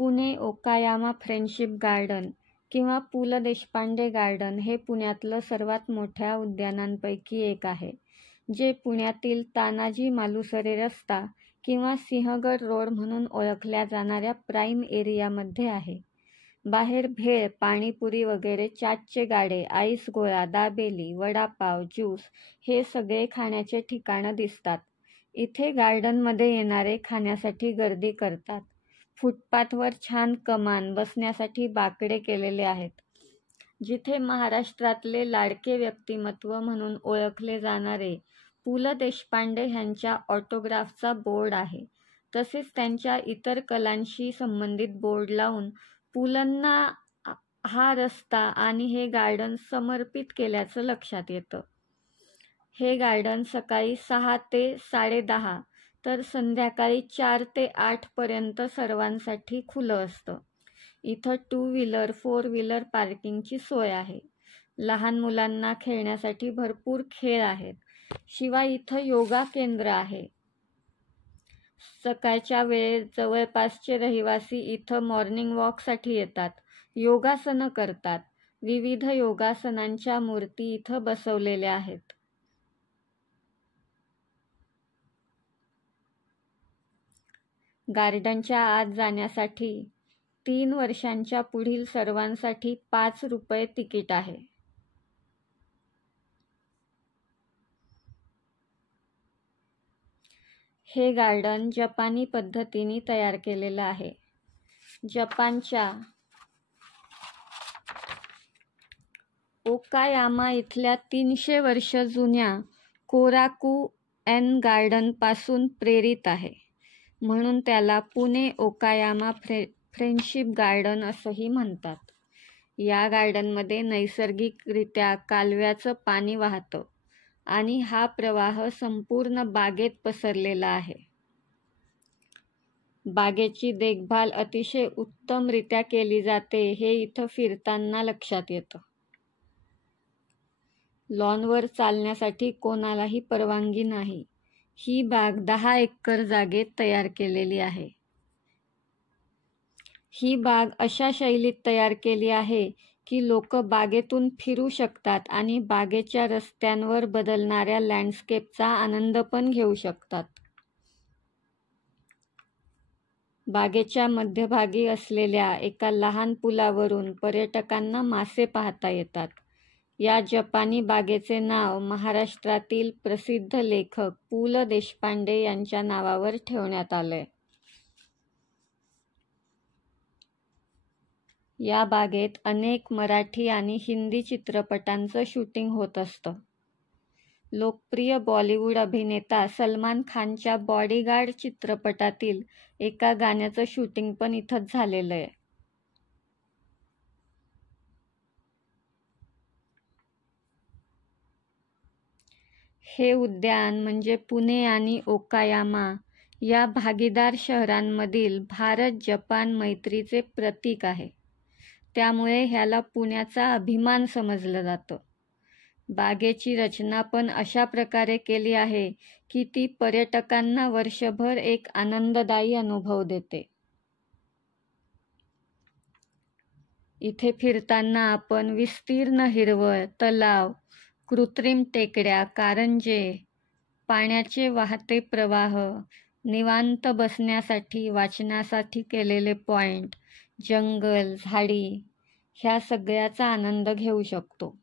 Pune Okayama friendship garden किंवा पु ल Deshpande garden हे पुण्यातलं सर्वात मोठ्या उद्यानांपैकी एक आहे, जे पुण्यातील तानाजी मालुसरे रस्ता किंवा सिंहगड रोड म्हणून ओळखल्या जाणाऱ्या प्राईम एरियामध्ये आहे. बाहेर भेळ, पाणीपुरी वगैरे चाटचे गाडे, आईस गोळा, दाबेली, वडापाव, ज्यूस हे सगळे खाण्याचे ठिकाणं दिसतात. इथे गार्डनमध्ये येणारे खाण्यासाठी गर्दी करतात. फुटपाथवर छान कमान, बसण्यासाठी बाकडे केलेले आहेत. जिथे महाराष्ट्रातले लाडके व्यक्तिमत्व म्हणून ओळखले जाणारे पु ल देशपांडे ह्यांच्या ऑटोग्राफचा बोर्ड आहे. तसेच त्यांच्या इतर कलांशी संबंधित बोर्ड लावून पुलंना हा रस्ता आणि हे गार्डन समर्पित केल्याचं लक्षात येतं. हे गार्डन सकाळी 6 ते 10:30 तर संध्याकाळी 4 ते 8 पर्यंत सर्वांसाठी खुलं असतं. इथं 2 व्हीलर 4 व्हीलर पार्किंगची सोय आहे. लहान मुलांना खेळण्यासाठी भरपूर खेळ आहेत. शिवाय इथं योगा केंद्र आहे. सकाळच्या वेळेत जवळपासचे रहिवासी इथं मॉर्निंग वॉकसाठी येतात, योगासनं करतात. विविध योगासनांच्या मूर्ती इथं बसवलेल्या आहेत. गार्डनच्या आत जाण्यासाठी 3 वर्षांच्या पुढील सर्वांसाठी 5 रुपये तिकीट आहे. हे गार्डन जपानी पद्धतीने तयार केलेलं आहे. जपानच्या ओकायामा इथल्या 300 वर्ष जुन्या कोराकु-एन गार्डनपासून प्रेरित आहे. म्हणून त्याला पुणे ओकायामा फ्रेंडशिप गार्डन असंही म्हणतात. या गार्डनमध्ये नैसर्गिकरित्या कालव्याचं पाणी वाहतं आणि हा प्रवाह संपूर्ण बागेत पसरलेला आहे. बागेची देखभाल अतिशय उत्तमरित्या केली जाते हे इथं फिरताना लक्षात येतं. लॉनवर चालण्यासाठी कोणालाही परवानगी नाही. ही बाग 10 एकर जागेत तयार केलेली आहे. ही बाग अशा शैलीत तयार केली आहे की लोक बागेतून फिरू शकतात आणि बागेच्या रस्त्यांवर बदलणाऱ्या लँडस्केपचा आनंद पण घेऊ शकतात. बागेच्या मध्यभागी असलेल्या एका लहान पुलावरून पर्यटकांना मासे पाहता येतात. या जपानी बागेचे नाव महाराष्ट्रातील प्रसिद्ध लेखक पु ल देशपांडे यांच्या नावावर ठेवण्यात आलंय. या बागेत अनेक मराठी आणि हिंदी चित्रपटांचं शूटिंग होत असतं. लोकप्रिय बॉलिवूड अभिनेता सलमान खानच्या बॉडीगार्ड चित्रपटातील एका गाण्याचं शूटिंग पण इथंच झालेलं आहे. हे उद्यान म्हणजे पुणे आणि ओकायामा या भागीदार शहरांमधील भारत-जपान मैत्रीचे प्रतीक आहे. त्यामुळे ह्याला पुण्याचा अभिमान समजलं जातं. बागेची रचना पण अशा प्रकारे केली आहे की ती पर्यटकांना वर्षभर एक आनंददायी अनुभव देते. इथे फिरताना आपण विस्तीर्ण हिरवळ, तलाव, कृत्रिम टेकड्या, कारंजे, पाण्याचे वाहते प्रवाह, निवांत बसण्यासाठी, वाचण्यासाठी केलेले पॉइंट, जंगल, झाडी ह्या सगळ्याचा आनंद घेऊ शकतो.